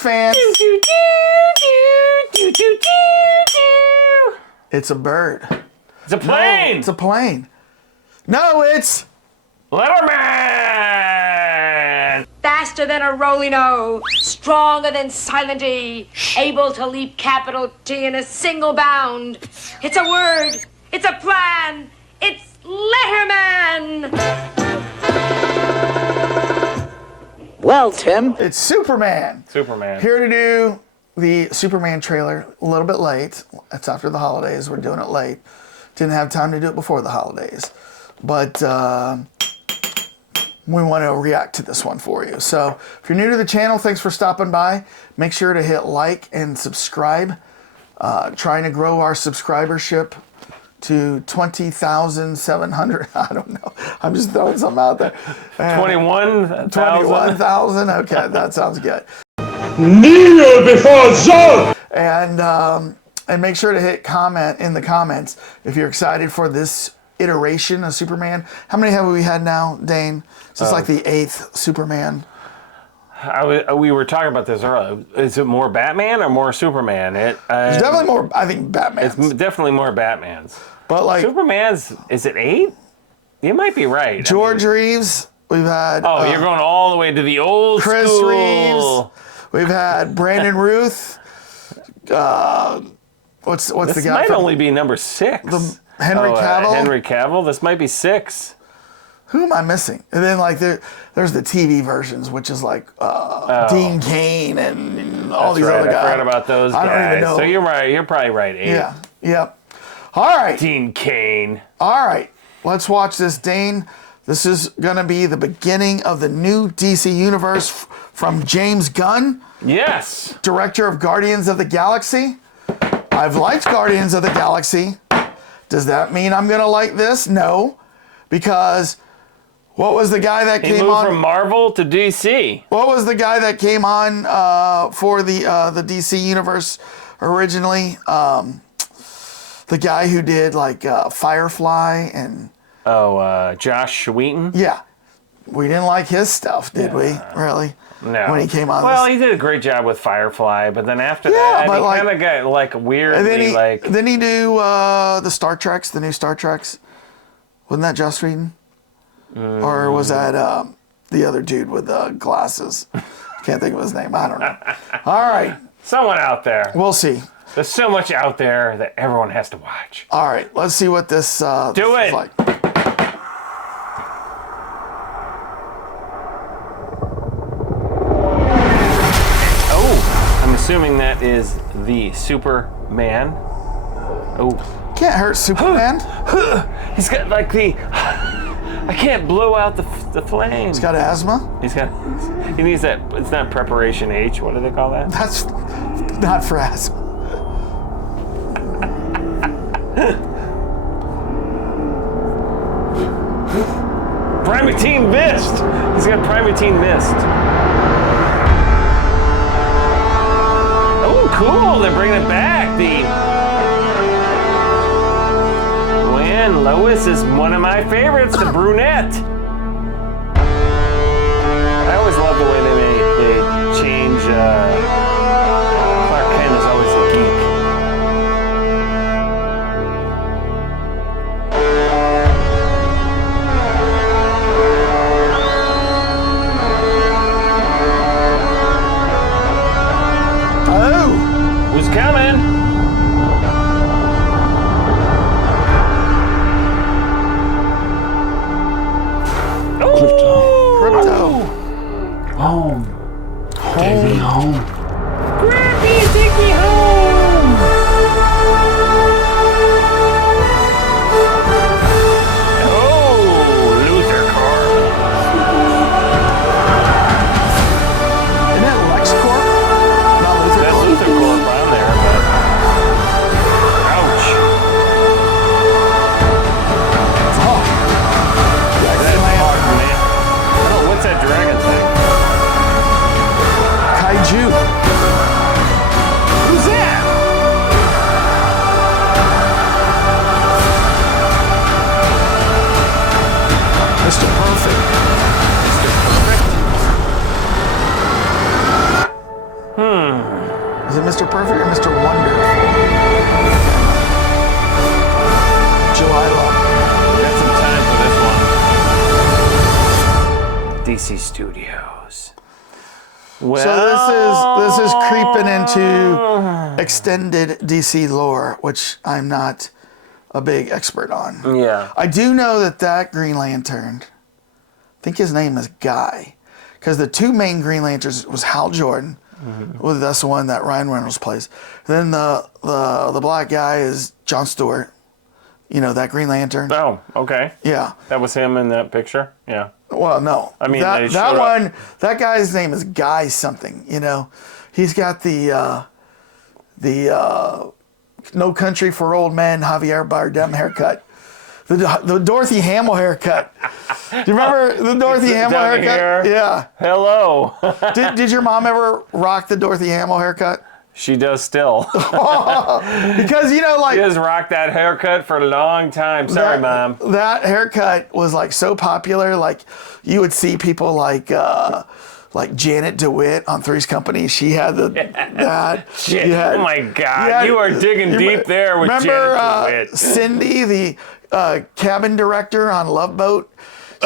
fans. It's a bird. It's a plane. No, it's a plane. No, it's Letterman. Faster than a rolling O, stronger than silent E, able to leap capital T in a single bound. It's a word, it's a plan, it's Letterman! Well, Tim. It's Superman. Superman. Here to do the Superman trailer a little bit late. It's after the holidays. We're doing it late. Didn't have time to do it before the holidays. But we want to react to this one for you. So if you're new to the channel, thanks for stopping by. Make sure to hit like and subscribe. Trying to grow our subscribership to 20,700. I don't know. I'm just throwing something out there. 21,000. 21,000. Okay, that sounds good. Kneel before Zod! And make sure to hit comment in the comments if you're excited for this iteration of Superman. How many have we had now, Dane? This is like the 8th Superman. We were talking about this earlier. Is it more Batman or more Superman? It's definitely more, I think, Batman. It's definitely more Batman's. But like Superman's, is it 8? You might be right. George Reeves, we've had... Oh, you're going all the way to the old Chris school. Reeves. We've had Brandon Ruth. What's the guy? This might only be number 6. Henry Cavill. Henry Cavill. This might be 6. Who am I missing? And then like there's the TV versions, which is like Dean Cain and all these other guys. I forgot about those guys. I don't even know. So you're right. You're probably right. 8. Yeah. Yep. All right. Dean Cain. All right. Let's watch this, Dane. This is going to be the beginning of the new DC universe from James Gunn. Yes. Director of Guardians of the Galaxy. I've liked Guardians of the Galaxy. Does that mean I'm going to like this? No. Because what was the guy that came on? From Marvel to DC. What was the guy that came on for the DC universe originally? The guy who did like Firefly and... Oh, Josh Whedon? Yeah. We didn't like his stuff, did we? Really? No. When he came on. Well, he did a great job with Firefly, but then after that, he kind of got like weirdly like... Then he do the Star Treks, the new Star Treks. Wasn't that Joss Whedon? Or was that the other dude with the glasses? Can't think of his name. I don't know. All right. Someone out there. We'll see. There's so much out there that everyone has to watch. All right. Let's see what this, do it. Is like. Oh, I'm assuming that is the Superman. Oh. Can't hurt Superman. He's got like the... I can't blow out the flames. He's got asthma. He needs that. It's not preparation H. What do they call that? That's not for asthma. Primatine Mist. He's got Primatine Mist. Oh, cool. They're bringing it back. And Lois is one of my favorites, the brunette. I always love the way they change. Clark Kent is always a geek. Oh, who's coming? Krypto. Home. Take me home. Grampy, take me home. Oh, Luther Car. Isn't that LexCorp? Not Luther That's Corp. Luther Corp on there, but ouch. Oh. What's that dragon thing? Kaiju. Who's that? Mr. Perfect. Mr. Perfect? DC Studios. Well, So this is creeping into extended DC lore, which I'm not a big expert on. Yeah. I do know that Green Lantern, I think his name is Guy, because the two main Green Lanterns was Hal Jordan. Well, that's the one that Ryan Reynolds plays. Then the black guy is Jon Stewart. You know, that Green Lantern. Oh, okay. Yeah. That was him in that picture? Yeah. Well, no. I mean, they that showed one, up. that guy's name is Guy something, you know. He's got the No Country for Old Men Javier Bardem haircut. The Dorothy Hamill haircut. Do you remember the Dorothy Hamill Down haircut? here. Yeah. Hello. Did your mom ever rock the Dorothy Hamill haircut? She does still. Because, you know, like... She has rocked that haircut for a long time. Sorry, Mom. That haircut was, like, so popular. Like, you would see people like Janet DeWitt on Three's Company. She had that. Shit. You had- Oh, my God. You are digging deep there with remember, Janet DeWitt. Cindy, the cabin director on Love Boat?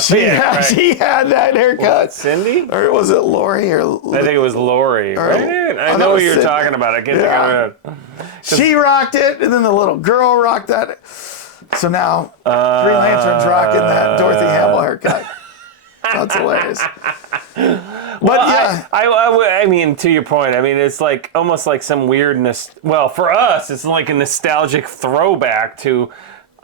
She had that haircut. Was it Cindy? Or was it Lori? Or I think it was Lori. Right? I know what you're talking about. I can't think of it. She rocked it, and then the little girl rocked that. So now Green Lantern's rocking that Dorothy Hamill haircut. That's hilarious. But yeah, I mean, to your point, I mean, it's like almost like some weirdness. Well, for us, it's like a nostalgic throwback to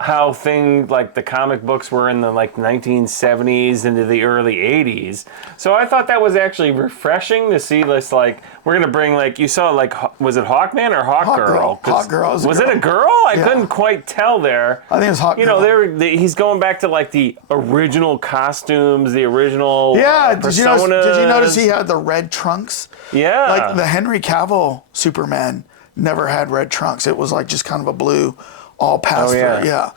how things like the comic books were in the like 1970s into the early 80s. So I thought that was actually refreshing to see this, like, we're going to bring, like, you saw, like, was it Hawkman or Hawkgirl? Hawkgirl. Was it a girl? I couldn't quite tell there. I think it was Hawkgirl. You know, he's going back to, like, the original costumes, the original personas. Did you notice he had the red trunks? Yeah. Like the Henry Cavill Superman never had red trunks. It was like just kind of a blue all passed through. Yeah.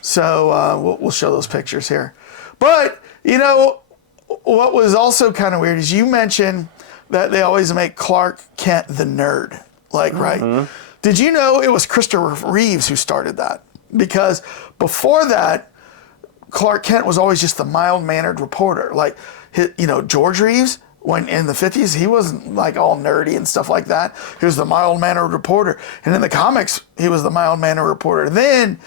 So we'll show those pictures here. But, you know, what was also kind of weird is you mentioned that they always make Clark Kent the nerd. Like, right? Did you know it was Christopher Reeves who started that? Because before that, Clark Kent was always just the mild-mannered reporter. Like, George Reeves, when in the 50s, he wasn't like all nerdy and stuff like that. He was the mild-mannered reporter. And in the comics, he was the mild-mannered reporter. Then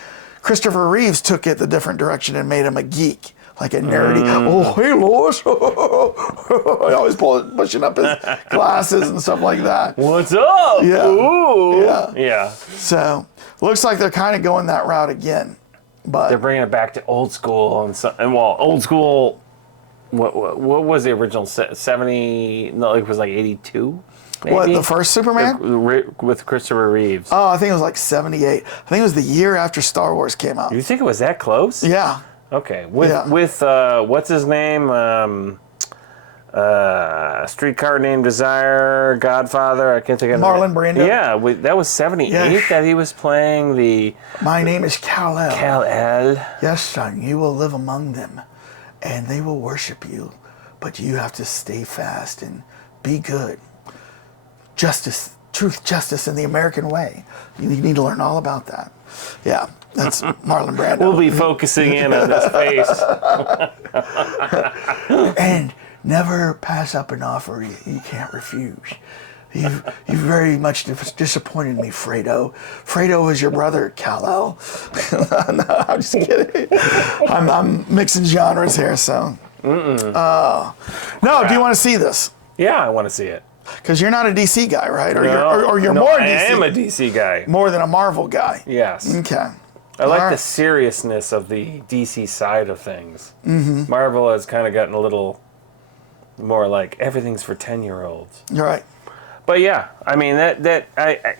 Christopher Reeves took it the different direction and made him a geek, like a nerdy. Oh, hey, Lois. Always pushing up his glasses and stuff like that. What's up? Yeah. Ooh. Yeah. So looks like they're kind of going that route again. But they're bringing it back to old school and old school. What was the original 70? No, it was like 82. Maybe? What, the first Superman? With Christopher Reeves. Oh, I think it was like 78. I think it was the year after Star Wars came out. You think it was that close? Yeah. Okay. With what's his name? Streetcar Named Desire, Godfather. I can't think of Marlon Brando. Yeah, that was 78 that he was playing the. My name is Kal-El. Kal-El. Yes, son, you will live among them, and they will worship you, but you have to stay fast and be good. Justice, truth, justice, in the American way. You need to learn all about that. Yeah, that's Marlon Brando. We'll be focusing in on his face. And never pass up an offer you can't refuse. You've very much disappointed me, Fredo. Fredo is your brother, Kal-El. No, I'm just kidding. I'm mixing genres here, so. No, do you want to see this? Yeah, I want to see it. Because you're not a DC guy, right? Or you're no, more I DC. am a DC guy. More than a Marvel guy. Yes. Okay. I like the seriousness of the DC side of things. Mm-hmm. Marvel has kind of gotten a little more like everything's for 10-year-olds. You're right. But yeah, I mean I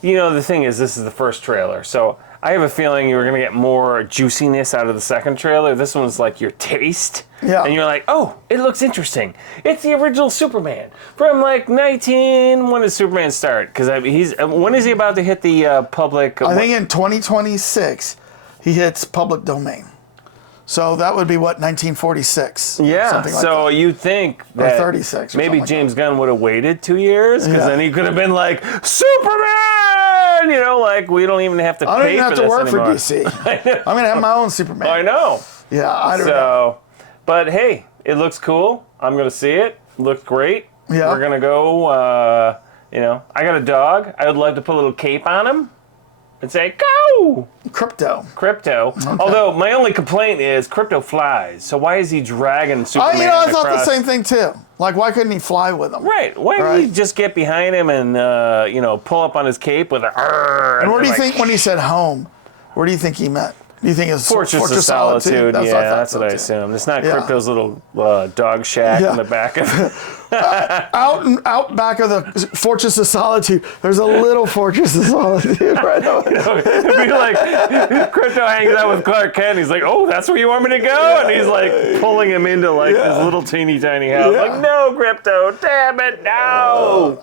you know, the thing is, this is the first trailer, so I have a feeling you're gonna get more juiciness out of the second trailer. This one's like your taste, and you're like, oh, it looks interesting. It's the original Superman from like when did Superman start? Because when is he about to hit the public? I think in 2026 he hits public domain. So that would be what, 1946? Yeah. Something like so that. you'd think that 36 or maybe something like James Gunn would have waited 2 years, because then he could have been like, Superman! You know, like, we don't even have to I don't pay even for have to this work anymore. for DC. I'm going to have my own Superman. I know. Yeah, I don't know. So, but hey, it looks cool. I'm going to see it. Looked great. Yeah. We're going to go, you know, I got a dog. I would love to put a little cape on him and say, go! Crypto. Okay. Although, my only complaint is Crypto flies. So why is he dragging Superman I thought across? the same thing, too. Like, why couldn't he fly with him? Right. Why didn't he just get behind him and, you know, pull up on his cape with a... And what do you think when he said home? What do you think he meant? Do you think it's Fortress of Solitude? That's what I assumed. It's not Crypto's little dog shack in the back of out back of the Fortress of Solitude, there's a little Fortress of Solitude right over there. It'd be like Crypto hangs out with Clark Kent. He's like, "Oh, that's where you want me to go?" And he's like pulling him into like this little teeny tiny house. Like, no, Crypto, damn it, no.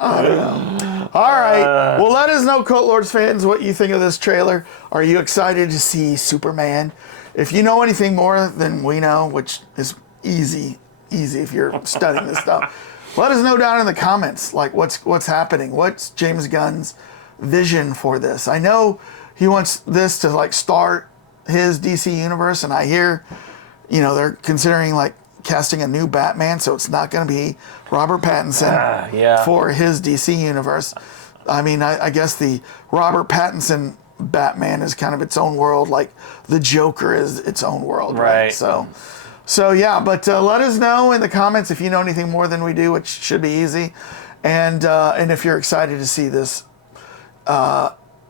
All right. Well, let us know, Cult Lords fans, what you think of this trailer. Are you excited to see Superman? If you know anything more than we know, which is easy if you're studying this stuff, let us know down in the comments, like what's happening. What's James Gunn's vision for this? I know he wants this to like start his DC universe, and I hear, you know, they're considering like casting a new Batman, so it's not going to be Robert Pattinson for his DC universe. I mean, I guess the Robert Pattinson Batman is kind of its own world, like the Joker is its own world, right? So yeah, but let us know in the comments if you know anything more than we do, which should be easy, and if you're excited to see this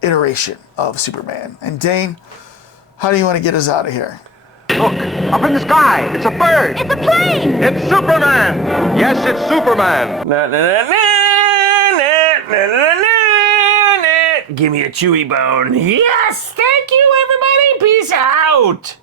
iteration of Superman. And Dane, how do you want to get us out of here? Look, up in the sky, it's a bird. It's a plane! It's Superman. Yes, it's Superman. Give me a chewy bone. Yes, thank you, everybody. Peace out.